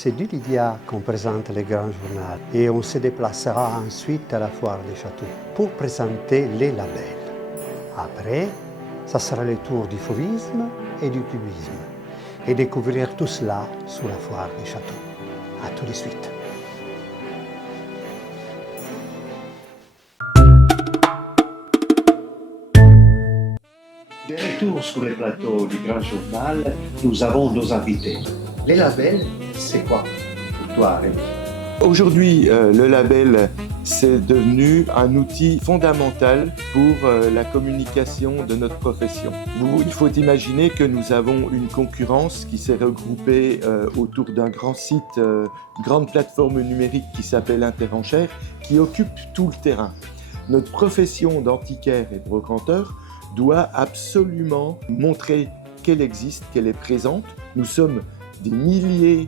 C'est du Lydia qu'on présente le Grand Journal et on se déplacera ensuite à la Foire des Châteaux pour présenter les labels. Après, ça sera le tour du fauvisme et du cubisme et découvrir tout cela sur la Foire des Châteaux. À tout de suite. De retour sur le plateau du Grand Journal, nous avons nos invités. Les labels, c'est quoi pour toi, Rémi? Aujourd'hui, le label, c'est devenu un outil fondamental pour la communication de notre profession. Il faut imaginer que nous avons une concurrence qui s'est regroupée autour d'un grand site, grande plateforme numérique qui s'appelle Interenchères, qui occupe tout le terrain. Notre profession d'antiquaire et de brocanteur doit absolument montrer qu'elle existe, qu'elle est présente. Nous sommes des milliers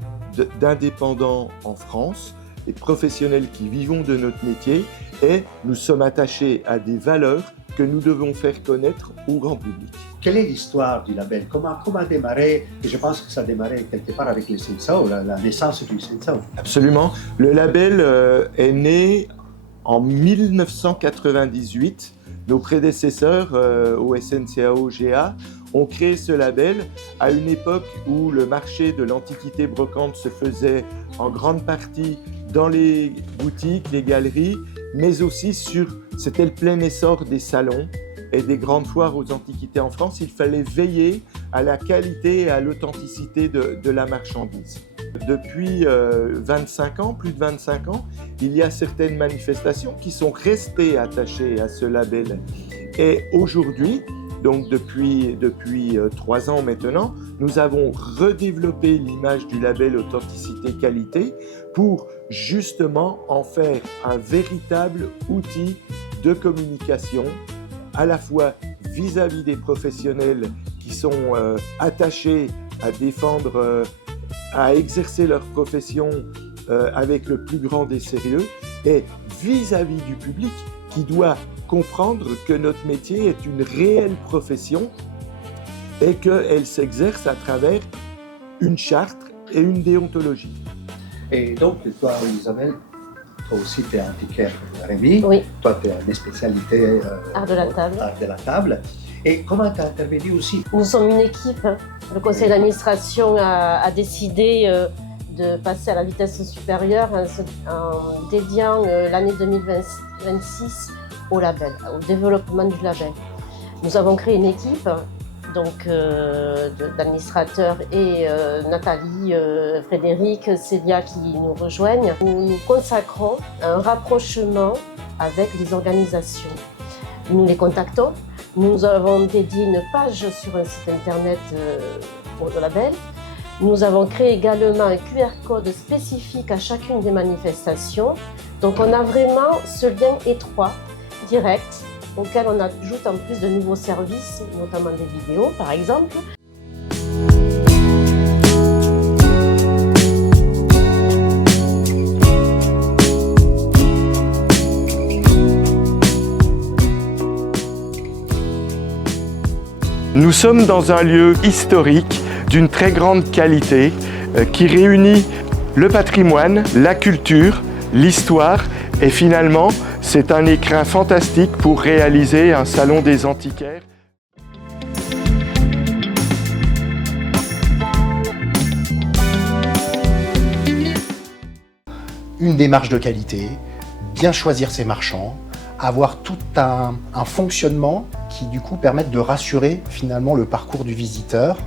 d'indépendants en France, des professionnels qui vivons de notre métier, et nous sommes attachés à des valeurs que nous devons faire connaître au grand public. Quelle est l'histoire du label? Comment a démarré? Et je pense que ça a démarré quelque part avec les Sensao, la naissance du Sensao. Absolument. Le label est né en 1998. Nos prédécesseurs au SNCAO-GA ont créé ce label à une époque où le marché de l'antiquité brocante se faisait en grande partie dans les boutiques, les galeries, mais aussi c'était le plein essor des salons et des grandes foires aux antiquités en France. Il fallait veiller à la qualité et à l'authenticité de la marchandise. Depuis 25 ans, plus de 25 ans, il y a certaines manifestations qui sont restées attachées à ce label. Et aujourd'hui, donc depuis 3 ans maintenant, nous avons redéveloppé l'image du label Authenticité Qualité pour justement en faire un véritable outil de communication, à la fois vis-à-vis des professionnels qui sont attachés à défendre, à exercer leur profession avec le plus grand des sérieux, et vis-à-vis du public qui doit comprendre que notre métier est une réelle profession et qu'elle s'exerce à travers une charte et une déontologie. Et donc, toi, Isabelle, toi aussi, tu es antiquaire, Rémi. Oui. Toi, tu as une spécialité art de la table. Art de la table. Et comment tu as intervenu aussi? Nous sommes une équipe. Le conseil d'administration a décidé de passer à la vitesse supérieure en dédiant l'année 2026 au label, au développement du label. Nous avons créé une équipe donc d'administrateurs et Nathalie, Frédéric, Célia qui nous rejoignent. Nous nous consacrons à un rapprochement avec les organisations. Nous les contactons. Nous avons dédié une page sur un site internet pour le label. Nous avons créé également un QR code spécifique à chacune des manifestations. Donc on a vraiment ce lien étroit, direct, auquel on ajoute en plus de nouveaux services, notamment des vidéos par exemple. Nous sommes dans un lieu historique d'une très grande qualité qui réunit le patrimoine, la culture, l'histoire et finalement c'est un écrin fantastique pour réaliser un salon des antiquaires. Une démarche de qualité, bien choisir ses marchands, avoir tout un fonctionnement qui du coup permette de rassurer finalement le parcours du visiteur.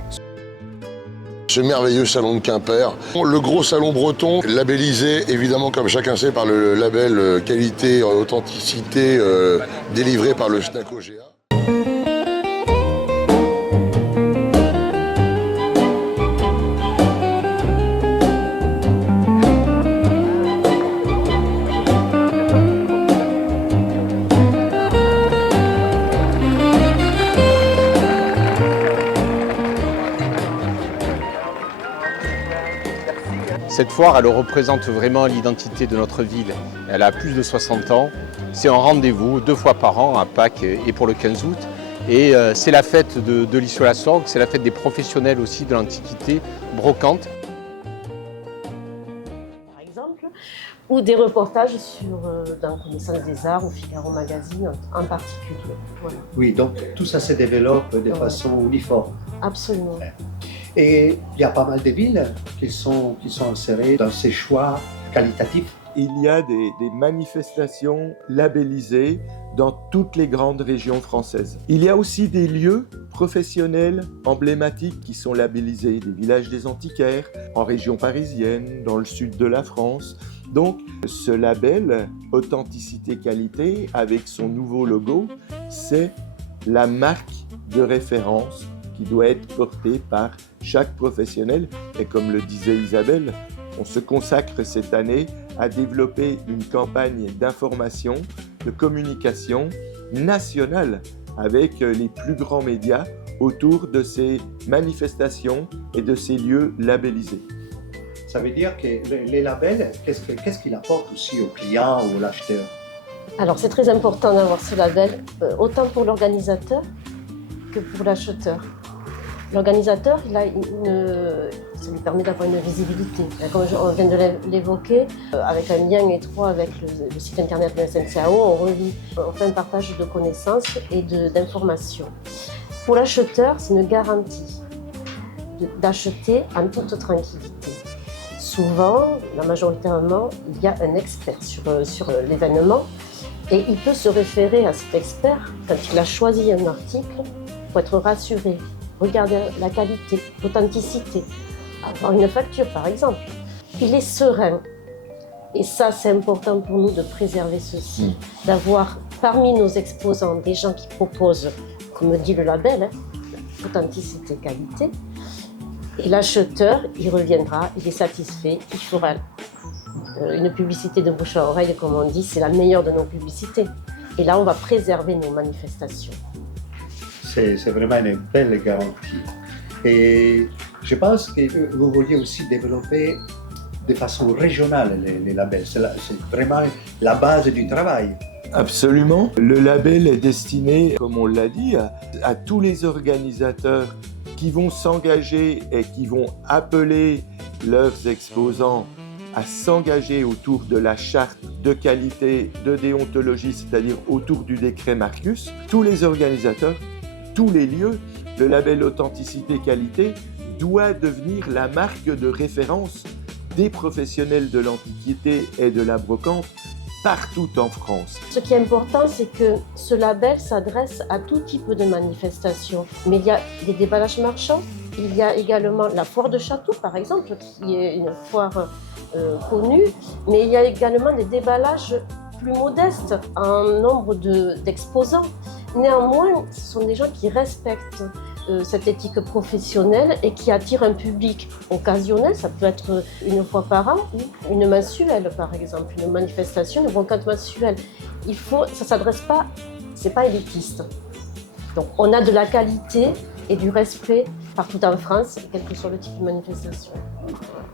Ce merveilleux salon de Quimper, le gros salon breton, labellisé évidemment comme chacun sait par le label qualité, authenticité délivré par le SNCAO-GA. Cette foire, elle représente vraiment l'identité de notre ville. Elle a plus de 60 ans. C'est un rendez-vous 2 fois par an, à Pâques et pour le 15 août. Et c'est la fête de l'Isle-sur-la-Sorgue, c'est la fête des professionnels aussi de l'Antiquité brocante. exemple, ou des reportages dans Connaissance des Arts ou Figaro Magazine en particulier. Voilà. Oui, donc tout ça se développe de façon uniforme. Absolument. Et il y a pas mal de villes qui sont insérées dans ces choix qualitatifs. Il y a des manifestations labellisées dans toutes les grandes régions françaises. Il y a aussi des lieux professionnels emblématiques qui sont labellisés, des villages des antiquaires, en région parisienne, dans le sud de la France. Donc, ce label Authenticité Qualité, avec son nouveau logo, c'est la marque de référence qui doit être portée par chaque professionnel. Et comme le disait Isabelle, on se consacre cette année à développer une campagne d'information, de communication nationale avec les plus grands médias autour de ces manifestations et de ces lieux labellisés. Ça veut dire que les labels, qu'est-ce qu'il apporte aussi au client ou à l'acheteur? Alors c'est très important d'avoir ce label, autant pour l'organisateur que pour l'acheteur. L'organisateur, ça lui permet d'avoir une visibilité. Comme on vient de l'évoquer, avec un lien étroit avec le site internet de la SNCAO, on fait un partage de connaissances et d'informations. Pour l'acheteur, c'est une garantie d'acheter en toute tranquillité. Souvent, majoritairement, il y a un expert sur l'événement et il peut se référer à cet expert quand il a choisi un article pour être rassuré. Regarder la qualité, l'authenticité, avoir une facture par exemple. Il est serein. Et ça, c'est important pour nous de préserver ceci, d'avoir parmi nos exposants des gens qui proposent, comme dit le label, authenticité, qualité. Et l'acheteur, il reviendra, il est satisfait, il fera une publicité de bouche à oreille, comme on dit, c'est la meilleure de nos publicités. Et là, on va préserver nos manifestations. C'est vraiment une belle garantie. Et je pense que vous vouliez aussi développer de façon régionale les labels. C'est vraiment la base du travail. Absolument. Le label est destiné, comme on l'a dit, à tous les organisateurs qui vont s'engager et qui vont appeler leurs exposants à s'engager autour de la charte de qualité, de déontologie, c'est-à-dire autour du décret Marcus. Tous les organisateurs, tous les lieux, le label Authenticité Qualité doit devenir la marque de référence des professionnels de l'Antiquité et de la brocante partout en France. Ce qui est important, c'est que ce label s'adresse à tout type de manifestation. Mais il y a des déballages marchands, il y a également la foire de Château, par exemple, qui est une foire connue, mais il y a également des déballages plus modestes en nombre d'exposants. Néanmoins, ce sont des gens qui respectent cette éthique professionnelle et qui attirent un public occasionnel. Ça peut être une fois par an ou une mensuelle, par exemple, une manifestation, une brocante mensuelle. Ça s'adresse pas, c'est pas élitiste. Donc, on a de la qualité et du respect partout en France, quel que soit le type de manifestation.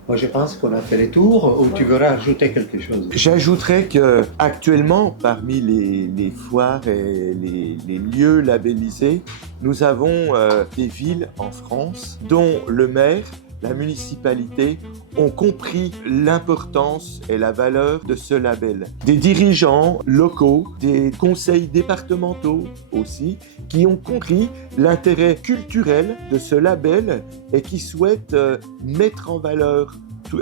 Moi, je pense qu'on a fait les tours. Ou tu veux rajouter quelque chose? J'ajouterais qu'actuellement, parmi les foires et les lieux labellisés, nous avons des villes en France dont le maire, la municipalité ont compris l'importance et la valeur de ce label. Des dirigeants locaux, des conseils départementaux aussi, qui ont compris l'intérêt culturel de ce label et qui souhaitent mettre en valeur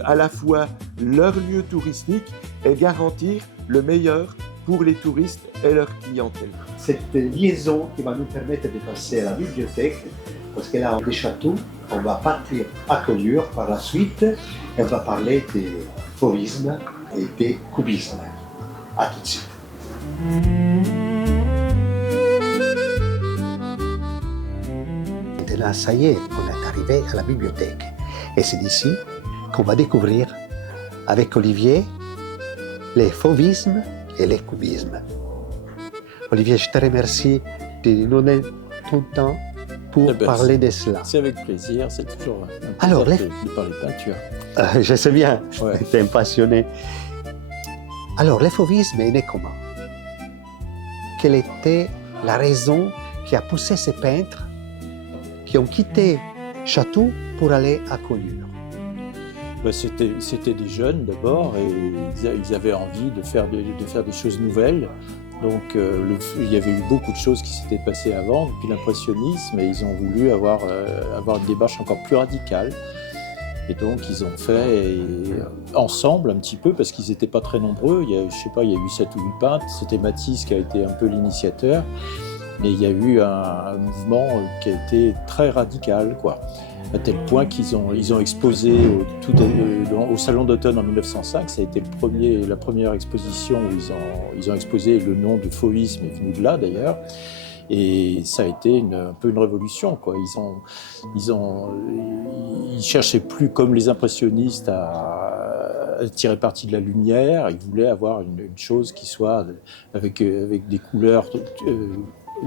à la fois leur lieu touristique et garantir le meilleur pour les touristes et leur clientèle. Cette liaison qui va nous permettre de passer à la bibliothèque, parce que là, des châteaux, on va partir à Collioure par la suite et on va parler des fauvismes et des cubismes. À tout de suite. Maintenant, ça y est, on est arrivé à la bibliothèque. Et c'est d'ici qu'on va découvrir avec Olivier les fauvismes et les cubismes. Olivier, je te remercie de nous donner ton temps pour parler de cela. C'est avec plaisir, c'est toujours un Alors, plaisir de parler peinture. Je sais bien, Ouais. tu es passionné. Alors, le fauvisme est né comment? Quelle était la raison qui a poussé ces peintres qui ont quitté Château pour aller à Collioure? C'était des jeunes d'abord et ils avaient envie de faire des choses nouvelles. Donc il y avait eu beaucoup de choses qui s'étaient passées avant, depuis l'impressionnisme, et ils ont voulu avoir une démarche encore plus radicale. Et donc ils ont fait ensemble un petit peu, parce qu'ils n'étaient pas très nombreux. Il y a eu Chatou le peintre, c'était Matisse qui a été un peu l'initiateur. Mais il y a eu un mouvement qui a été très radical, quoi. À tel point qu'ils ont exposé au Salon d'automne en 1905. Ça a été la première exposition où ils ont exposé. Le nom de fauvisme est venu de là d'ailleurs. Et ça a été un peu une révolution, quoi. Ils cherchaient plus, comme les impressionnistes, à tirer parti de la lumière. Ils voulaient avoir une chose qui soit avec des couleurs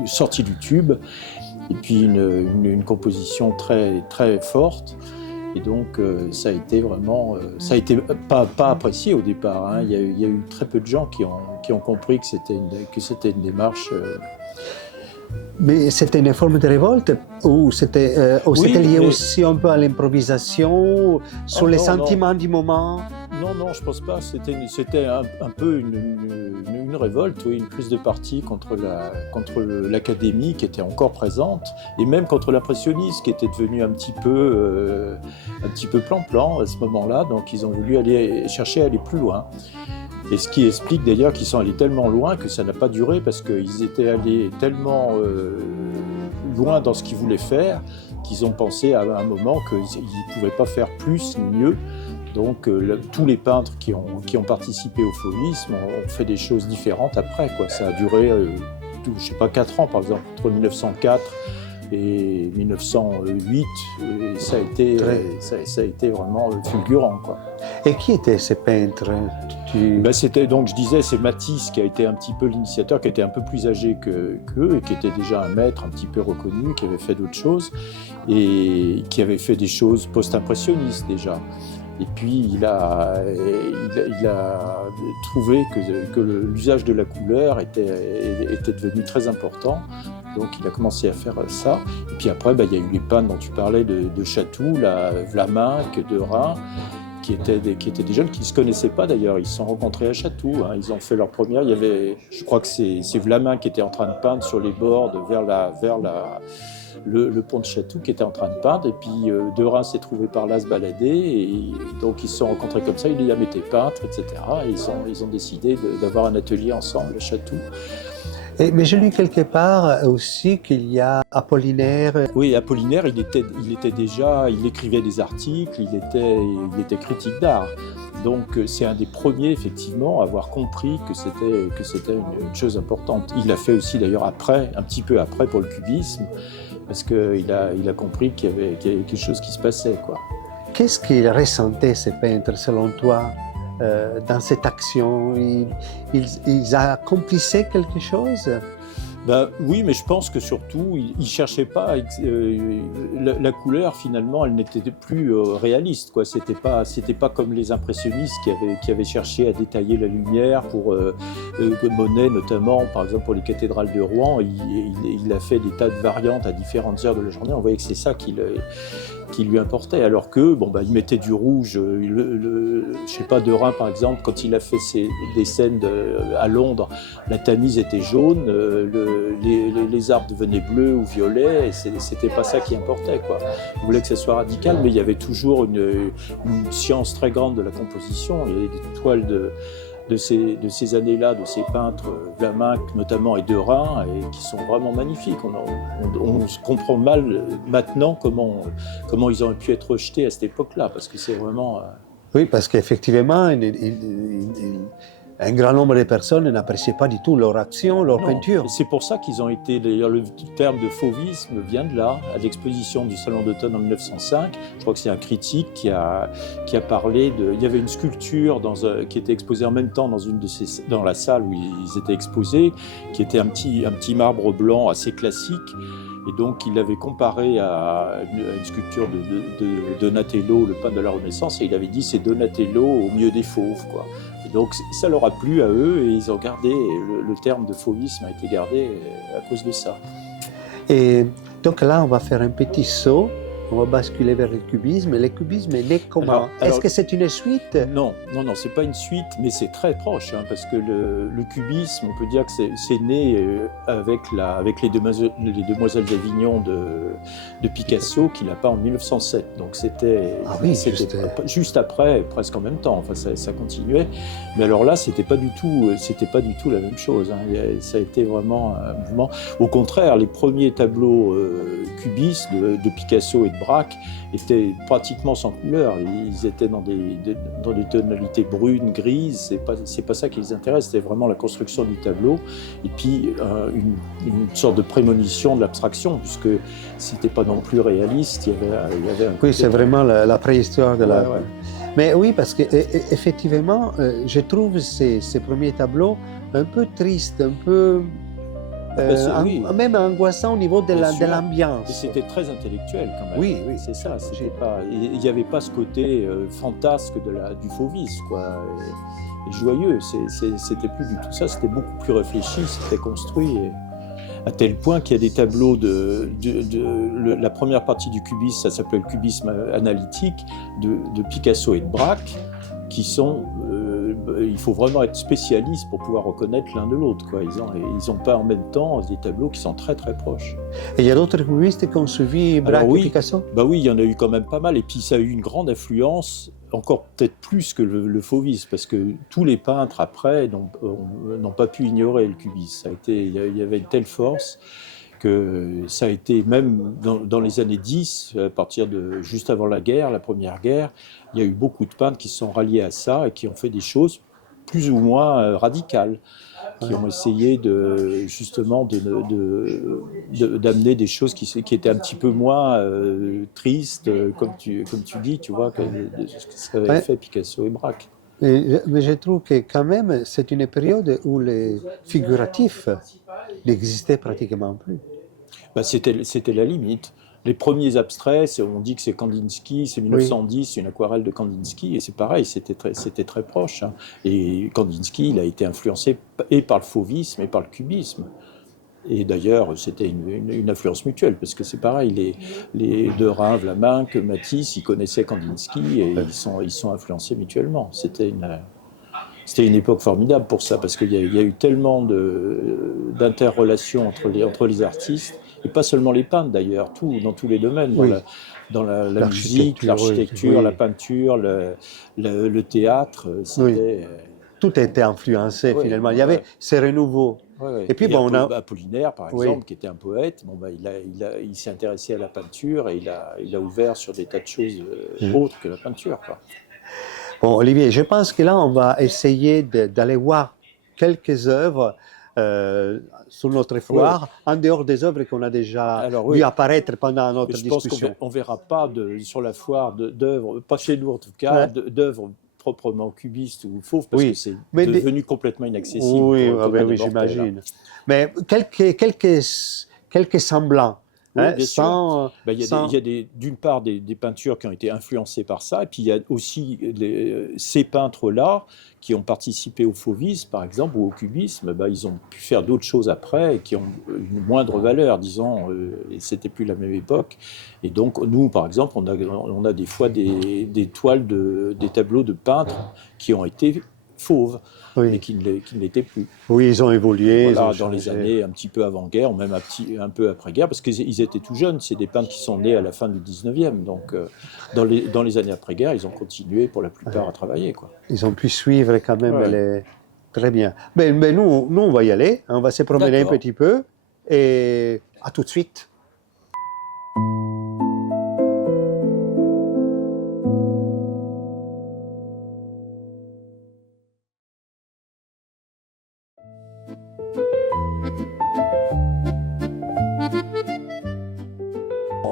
sorties du tube, et puis une composition très, très forte. Et donc ça a été vraiment, pas apprécié au départ, hein. Il y a eu très peu de gens qui ont compris que c'était une démarche. Mais c'était une forme de révolte ou c'était lié aussi un peu à l'improvisation, sur les sentiments du moment? Non, je pense pas. C'était un peu une révolte, oui, une prise de parti contre l'académie qui était encore présente, et même contre l'impressionnisme qui était devenu un petit peu plan-plan à ce moment-là. Donc ils ont voulu chercher à aller plus loin. Et ce qui explique d'ailleurs qu'ils sont allés tellement loin que ça n'a pas duré, parce qu'ils étaient allés tellement loin dans ce qu'ils voulaient faire qu'ils ont pensé à un moment qu'ils ne pouvaient pas faire plus ni mieux. Donc tous les peintres qui ont participé au fauvisme ont fait des choses différentes après, quoi. Ça a duré, 4 ans par exemple, entre 1904 et 1908, et ça a été vraiment fulgurant, quoi. Et qui étaient ces peintres? C'était, donc je disais, c'est Matisse qui a été un petit peu l'initiateur, qui était un peu plus âgé qu'eux et qui était déjà un maître un petit peu reconnu, qui avait fait d'autres choses et qui avait fait des choses post-impressionnistes déjà. Et puis il a trouvé que l'usage de la couleur était devenu très important. Donc il a commencé à faire ça. Et puis après, il y a eu les peintres dont tu parlais de Chatou, Vlaminck, Derain, qui étaient des jeunes qui ne se connaissaient pas d'ailleurs. Ils se sont rencontrés à Chatou, hein. Ils ont fait leur première. Je crois que c'est Vlaminck qui était en train de peindre sur les bords vers le pont de Chatou, qui était en train de peindre. Et puis Derain s'est trouvé par là se balader. Et donc ils se sont rencontrés comme ça. Il les a mis peintres, etc. Et ils ont décidé d'avoir un atelier ensemble à Chatou. Mais j'ai lu quelque part aussi qu'il y a Apollinaire. Oui, Apollinaire, il écrivait des articles, il était critique d'art. Donc c'est un des premiers effectivement à avoir compris que c'était une chose importante. Il l'a fait aussi d'ailleurs un petit peu après pour le cubisme, parce qu'il a compris qu'il y avait quelque chose qui se passait, quoi. Qu'est-ce qu'ils ressentaient, ces peintres, selon toi, dans cette action? Ils accomplissaient quelque chose? Oui, mais je pense que surtout, ils ne cherchaient pas. La couleur, finalement, elle n'était plus réaliste, quoi. C'était pas comme les impressionnistes qui avaient cherché à détailler la lumière pour Monet, notamment, par exemple, pour les cathédrales de Rouen. Il a fait des tas de variantes à différentes heures de la journée. On voyait que c'est ça qui lui importait, alors que il mettait du rouge. Derain par exemple, quand il a fait des scènes à Londres, la Tamise était jaune, les arbres devenaient bleus ou violets, et c'était pas ça qui importait, quoi. Il voulait que ça soit radical, mais il y avait toujours une science très grande de la composition. Il y avait des toiles de ces années-là, de ces peintres, Vlaminck notamment et Derain, et qui sont vraiment magnifiques. On se comprend mal maintenant comment ils ont pu être rejetés à cette époque-là, parce que c'est vraiment... Oui, parce qu'effectivement, un grand nombre de personnes n'appréciaient pas du tout leur action, leur peinture. C'est pour ça qu'ils ont été, d'ailleurs, le terme de fauvisme vient de là, à l'exposition du Salon d'automne en 1905. Je crois que c'est un critique qui a parlé de... Il y avait une sculpture qui était exposée en même temps dans la salle où ils étaient exposés, qui était un petit marbre blanc assez classique. Et donc, il l'avait comparé à une sculpture de Donatello, le peintre de la Renaissance, et il avait dit c'est Donatello au milieu des fauves, quoi. Et donc, ça leur a plu à eux, et ils ont gardé, le terme de fauvisme a été gardé à cause de ça. Et donc là, on va faire un petit saut on va basculer vers le cubisme. Le cubisme est né comment? Alors, Est-ce que c'est une suite? Non, c'est pas une suite, mais c'est très proche, hein, parce que le cubisme, on peut dire que c'est né avec les Demoiselles d'Avignon de Picasso, qu'il a peint en 1907. Donc c'était juste après, presque en même temps. Enfin, ça continuait. Mais alors là, c'était pas du tout la même chose, hein. Ça a été vraiment un mouvement. Au contraire, les premiers tableaux cubistes de Picasso et de Braque étaient pratiquement sans couleur. Ils étaient dans des tonalités brunes, grises. C'est pas ça qui les intéresse. C'était vraiment la construction du tableau et puis une sorte de prémonition de l'abstraction, puisque c'était pas non plus réaliste. Il y avait un Oui, c'est vraiment la préhistoire de l'art. Ouais. Mais oui, parce que effectivement, je trouve ces premiers tableaux un peu tristes, un peu oui. même angoissants au niveau de Bien sûr. l'ambiance. Et c'était très intellectuel quand même. Oui, c'est ça. Il n'y avait pas ce côté fantasque du fauvisme, quoi, et joyeux. C'était plus du tout ça. C'était beaucoup plus réfléchi, c'était construit. À tel point qu'il y a des tableaux la première partie du cubisme, ça s'appelle le cubisme analytique, de Picasso et de Braque, qui sont... il faut vraiment être spécialiste pour pouvoir reconnaître l'un de l'autre, quoi. Ils ont peint en même temps des tableaux qui sont très très proches. Et il y a d'autres cubistes qui ont suivi Braque et Picasso? Bah oui, il y en a eu quand même pas mal. Et puis ça a eu une grande influence, encore peut-être plus que le fauvisme, parce que tous les peintres après n'ont pas pu ignorer le cubisme. Il y avait une telle force que ça a été, même dans les années 10, à partir de juste avant la Première Guerre, il y a eu beaucoup de peintres qui se sont ralliés à ça et qui ont fait des choses plus ou moins radicales, qui ont essayé justement d'amener des choses qui étaient un petit peu moins tristes, comme tu dis, tu vois, que ce qu'avaient fait Picasso et Braque. Mais je trouve que quand même, c'est une période où les figuratifs n'existaient pratiquement plus. Ben, c'était la limite. Les premiers abstraits, on dit que c'est Kandinsky, c'est 1910, une aquarelle de Kandinsky, et c'est pareil, c'était très proche, hein. Et Kandinsky, il a été influencé et par le fauvisme et par le cubisme. Et d'ailleurs, c'était une influence mutuelle, parce que c'est pareil, les Derain, Vlaminck, Matisse, ils connaissaient Kandinsky et ils sont influencés mutuellement. C'était une époque formidable pour ça, parce qu'il y a eu tellement d'interrelations entre les artistes, et pas seulement les peintres d'ailleurs, dans tous les domaines, dans la musique, l'architecture, la peinture, le théâtre. Tout a été influencé finalement. Il y avait ces renouveaux. Et puis on a Apollinaire, par exemple, qui était un poète. Il s'est intéressé à la peinture et il a ouvert sur des tas de choses autres que la peinture, quoi. Bon, Olivier, je pense que là, on va essayer d'aller voir quelques œuvres sur notre foire, en dehors des œuvres qu'on a déjà vu apparaître pendant notre discussion. Je pense qu'on ne verra pas sur la foire d'œuvres, pas chez nous en tout cas, d'œuvres proprement cubistes ou fauves, parce que c'est devenu complètement inaccessible. Oui, j'imagine. Mais quelques semblants. Oui, bien sûr. Il y a d'une part des peintures qui ont été influencées par ça, et puis il y a aussi ces peintres-là qui ont participé au fauvisme, par exemple, ou au cubisme. Ils ont pu faire d'autres choses après, qui ont une moindre valeur, disons, et c'était plus la même époque. Et donc, nous, par exemple, on a des fois des toiles, des tableaux de peintres qui ont été fauves, mais qui ne l'étaient plus. Oui, ils ont évolué. Dans les années un petit peu avant-guerre, ou même un peu après-guerre, parce qu'ils étaient tout jeunes. C'est des peintres qui sont nés à la fin du 19e. Donc, dans les années après-guerre, ils ont continué pour la plupart à travailler, quoi. Ils ont pu suivre quand même Très bien. Mais nous, on va y aller. On va se promener un petit peu. Et à tout de suite.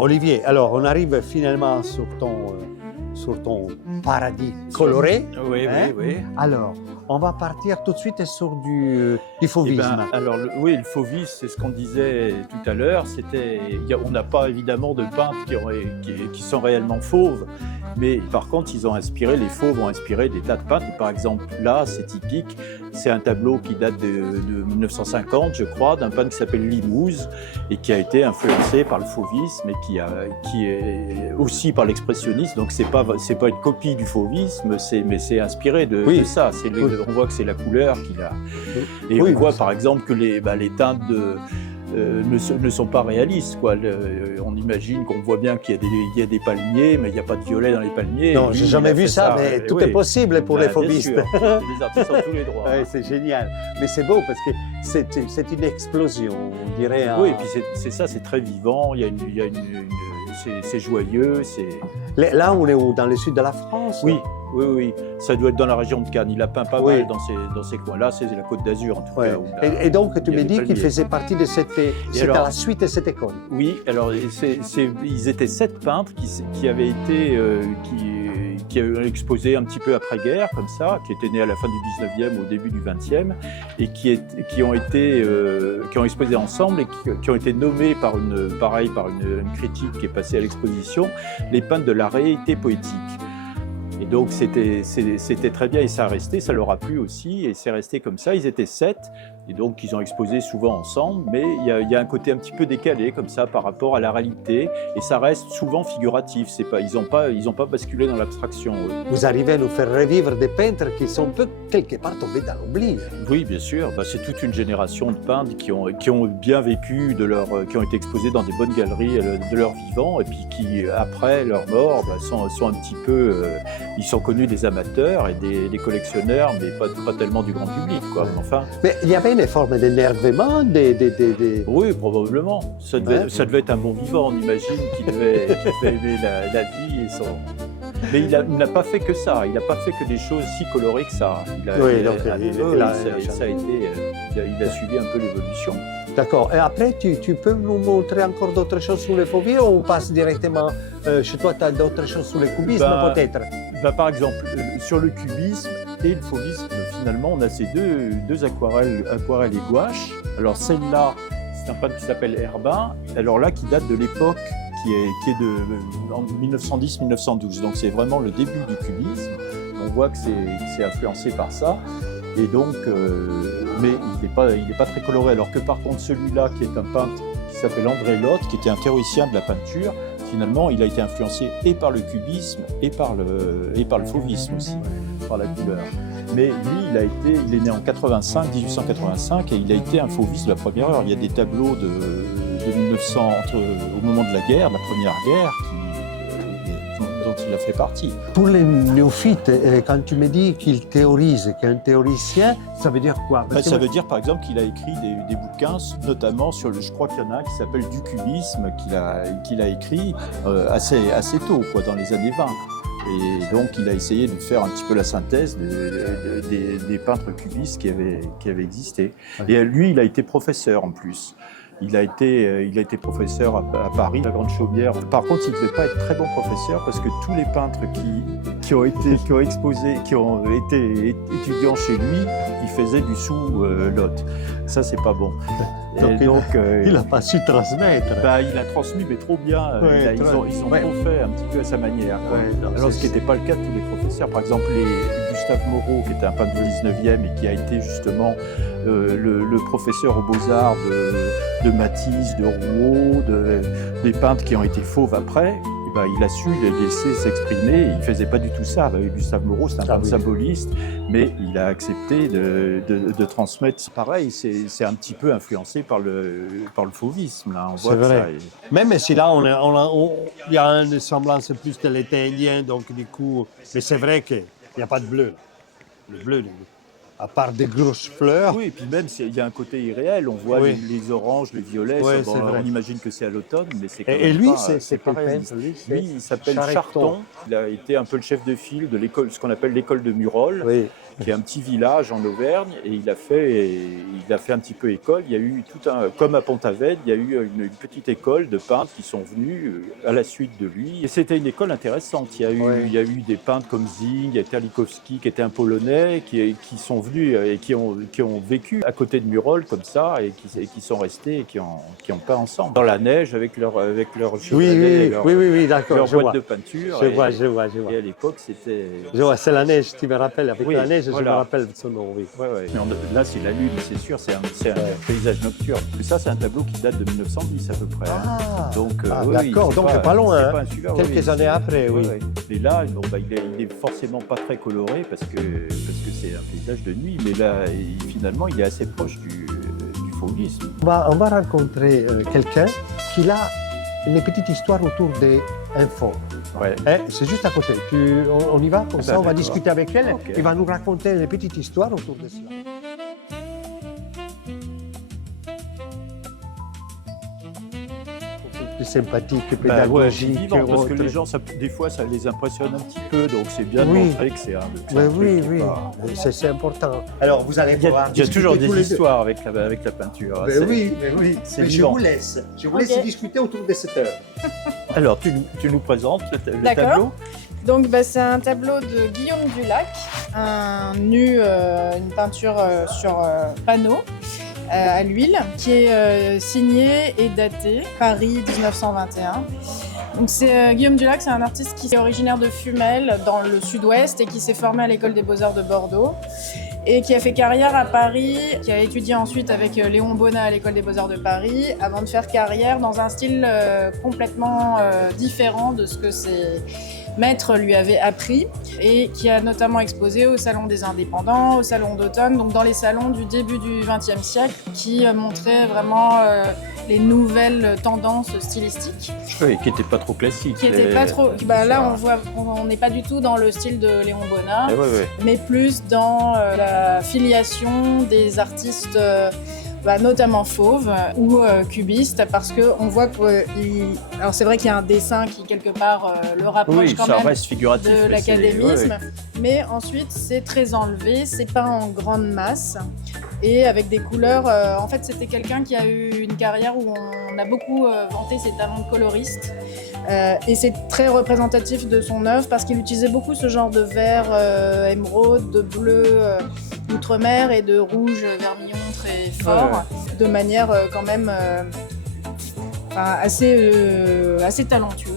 Olivier, alors on arrive finalement sur ton paradis coloré. Oui. Alors, on va partir tout de suite sur du fauvisme. Le fauvisme, c'est ce qu'on disait tout à l'heure. On n'a pas évidemment de peintres qui sont réellement fauves, mais par contre, les fauves ont inspiré des tas de peintres. Par exemple, là, c'est typique, C'est un tableau qui date de 1950, je crois, d'un peintre qui s'appelle Limouze et qui a été influencé par le fauvisme et qui est aussi par l'expressionnisme. Donc c'est pas une copie du fauvisme, mais c'est inspiré de ça. On voit que c'est la couleur qu'il a. Et on voit par exemple que les teintes ne sont pas réalistes, quoi. On imagine qu'on voit bien qu'il y a des palmiers, mais il n'y a pas de violet dans les palmiers. Non, j'ai jamais vu ça, mais tout est possible pour les fauvistes. Les artistes ont tous les droits. Ouais, c'est génial. Mais c'est beau parce que c'est une explosion, on dirait. Oui, et puis c'est très vivant, c'est joyeux. Là, on est dans le sud de la France. Oui, ça doit être dans la région de Cannes. Il a peint pas mal dans ces coins-là. C'est la Côte d'Azur, en tout cas. Et donc, tu me dis qu'il faisait parti de c'était à la suite de cette école. Oui, alors ils étaient 7 peintres qui avaient été qui avaient exposé un petit peu après-guerre, comme ça, qui étaient nés à la fin du 19e, au début du 20e, et qui ont exposé ensemble et qui ont été nommés par une critique qui est passée à l'exposition, les peintres de la réalité poétique. Et donc c'était très bien et ça a resté, ça leur a plu aussi et c'est resté comme ça. Ils étaient 7 et donc ils ont exposé souvent ensemble, mais il y a un côté un petit peu décalé comme ça par rapport à la réalité et ça reste souvent figuratif. Ils ont pas basculé dans l'abstraction. Vous arrivez à nous faire revivre des peintres qui sont quelque part tombés dans l'oubli. Oui, bien sûr. C'est toute une génération de peintres qui ont bien vécu qui ont été exposés dans des bonnes galeries de leur vivant et puis qui après leur mort sont un petit peu ils sont connus des amateurs et des collectionneurs, mais pas tellement du grand public, quoi. Enfin. Mais il y avait une forme d'énervement Oui, probablement. Ça devait être un bon vivant, on imagine, qui devait aimer la vie et son. Mais il n'a pas fait que ça. Il n'a pas fait que des choses si colorées que ça. Il a suivi un peu l'évolution. D'accord. Et après, tu peux nous montrer encore d'autres choses sur le fauvisme ou on passe directement chez toi, tu as d'autres choses sur le cubisme peut-être? Par exemple, sur le cubisme et le fauvisme, finalement, on a ces deux aquarelles et gouaches. Alors celle-là, c'est un peintre qui s'appelle Herbin. Alors là, qui date de l'époque qui est en 1910-1912. Donc c'est vraiment le début du cubisme. On voit que c'est influencé par ça. Et donc, mais il n'est pas très coloré. Alors que par contre, celui-là, qui est un peintre qui s'appelle André Lotte, qui était un théoricien de la peinture, finalement, il a été influencé et par le cubisme et par le fauvisme aussi, par la couleur. Mais lui, il est né en 1885, et il a été un fauviste de la première heure. Il y a des tableaux de 1900, au moment de la guerre, de la première guerre, dont il a fait partie. Pour les néophytes, quand tu me dis qu'il théorise, qu'il est un théoricien, ça veut dire quoi? Ça veut dire par exemple qu'il a écrit des bouquins, notamment sur je crois qu'il y en a un qui s'appelle Du cubisme, qu'il a écrit assez tôt, quoi, dans les années 20. Et donc il a essayé de faire un petit peu la synthèse des peintres cubistes qui avaient existé. Ouais. Et lui, il a été professeur en plus. Il a été professeur à Paris, à la Grande Chaumière. Par contre, il ne devait pas être très bon professeur parce que tous les peintres qui ont été étudiants chez lui, ils faisaient du sous-lot. Ça, c'est pas bon. Il n'a pas su transmettre. Il a transmis, mais trop bien. Ils ont trop fait un petit peu à sa manière. Alors, ce qui n'était pas le cas de tous les professeurs. Par exemple, Gustave Moreau, qui était un peintre du 19e et qui a été justement le professeur aux Beaux-Arts de Matisse, de Rouault, des peintres qui ont été fauves après, il a su les laisser s'exprimer. Il ne faisait pas du tout ça. Gustave Moreau, c'est un peintre symboliste, mais il a accepté de transmettre. Pareil, c'est un petit peu influencé par le fauvisme. Là. On voit que vrai. Même si là, il y a une semblance plus de l'été indien, donc du coup, mais c'est vrai qu'il n'y a pas de bleu. Le bleu, à part des grosses fleurs. Oui, et puis même il y a un côté irréel, on voit les oranges, les violets, on imagine que c'est à l'automne, mais c'est quand même lui, pas, c'est pas réaliste. Lui, il s'appelle Charton. Il a été un peu le chef de file de l'école, ce qu'on appelle l'école de Murol, qui est un petit village en Auvergne, et il a fait un petit peu école. Il y a eu comme à Pont-Aven, il y a eu une petite école de peintres qui sont venus à la suite de lui. Et c'était une école intéressante. Il y a eu des peintres comme Zing, il y a Terlikowski, qui était un Polonais, qui sont venus et qui ont vécu à côté de Murol comme ça, et qui sont restés et qui ont peint ensemble. Dans la neige, avec leur chevalet, leur boîte de peinture. Je vois. Et à l'époque, c'était... Je vois, c'est la neige, tu me rappelles, avec la neige. je me rappelle de son nom, oui. Ouais, ouais. Mais là, c'est la lune, c'est sûr, c'est un paysage nocturne. Mais ça, c'est un tableau qui date de 1910 à peu près. Ah, Donc, oui, d'accord, donc pas loin, hein. Quelques années après, oui. Et là, bon, il est forcément pas très coloré parce que c'est un paysage de nuit, mais là, finalement, il est assez proche du fauvisme. On va rencontrer quelqu'un qui a une petite histoire autour des infos. Ouais. C'est juste à côté. On y va comme ça, on va discuter avec elle. Okay. Il va nous raconter une petite histoire autour de cela. Plus sympathique, pédagogique. Parce que les gens, des fois, ça les impressionne un petit peu, donc c'est bien de montrer que c'est un truc. Oui, c'est important. Alors, vous allez pouvoir. Il y a toujours des histoires avec la peinture. Mais oui. Mais je vous laisse discuter autour de cette œuvre. Alors, tu nous présentes le tableau? Donc, c'est un tableau de Guillaume Dulac, une peinture sur panneau à l'huile, qui est signée et datée Paris 1921. Donc, Guillaume Dulac, c'est un artiste qui est originaire de Fumel, dans le sud-ouest, et qui s'est formé à l'école des Beaux-Arts de Bordeaux. Et qui a fait carrière à Paris, qui a étudié ensuite avec Léon Bonnat à l'école des Beaux-Arts de Paris, avant de faire carrière dans un style complètement différent de ce que ses maîtres lui avaient appris, et qui a notamment exposé au Salon des Indépendants, au Salon d'automne, donc dans les salons du début du XXe siècle, qui montraient vraiment les nouvelles tendances stylistiques. Oui, qui n'étaient pas trop classiques. Qui n'étaient pas trop. Là, on n'est pas du tout dans le style de Léon Bonnat, mais plus dans la filiation des artistes, notamment fauves ou cubistes, parce qu'on voit que. Alors, c'est vrai qu'il y a un dessin qui, quelque part, le rapproche quand même reste figuratif, de l'académisme, mais ensuite, c'est très enlevé, c'est peint en grande masse et avec des couleurs. En fait, c'était quelqu'un qui a eu une carrière où on a beaucoup vanté ses talents de coloriste. Et c'est très représentatif de son œuvre parce qu'il utilisait beaucoup ce genre de vert émeraude, de bleu outre-mer et de rouge vermillon très fort, de manière quand même assez talentueuse.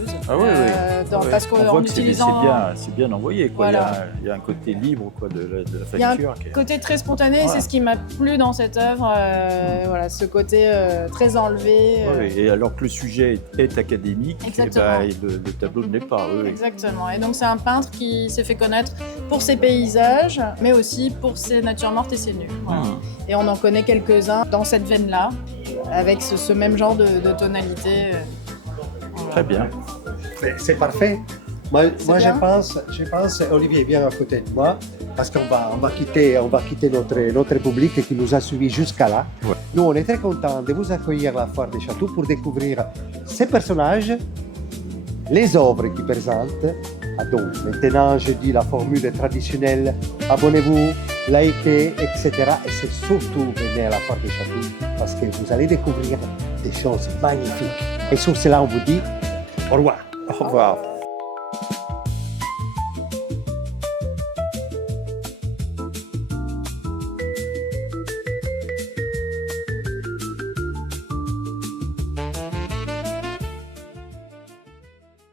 Parce qu'en utilisant... c'est bien envoyé, quoi. Voilà. Il y a un côté libre, quoi, de la facture. Il y a un côté très spontané, c'est ce qui m'a plu dans cette œuvre, ce côté très enlevé. Et alors que le sujet est académique, le tableau ne l'est pas. Exactement. Et donc c'est un peintre qui s'est fait connaître pour ses paysages, mais aussi pour ses natures mortes et ses nus. Voilà. Et on en connaît quelques-uns dans cette veine-là, avec ce même genre de tonalité. Très bien. C'est parfait. Moi je pense, Olivier, viens à côté de moi, parce qu'on va quitter notre public qui nous a suivis jusqu'à là. Ouais. Nous, on est très contents de vous accueillir à la Foire des Châteaux pour découvrir ces personnages, les œuvres qu'ils présentent. Donc, maintenant, je dis la formule traditionnelle, abonnez-vous, likez, etc. Et c'est surtout venez à la Foire des Châteaux, parce que vous allez découvrir des choses magnifiques. Et sur cela, on vous dit au revoir. Au revoir.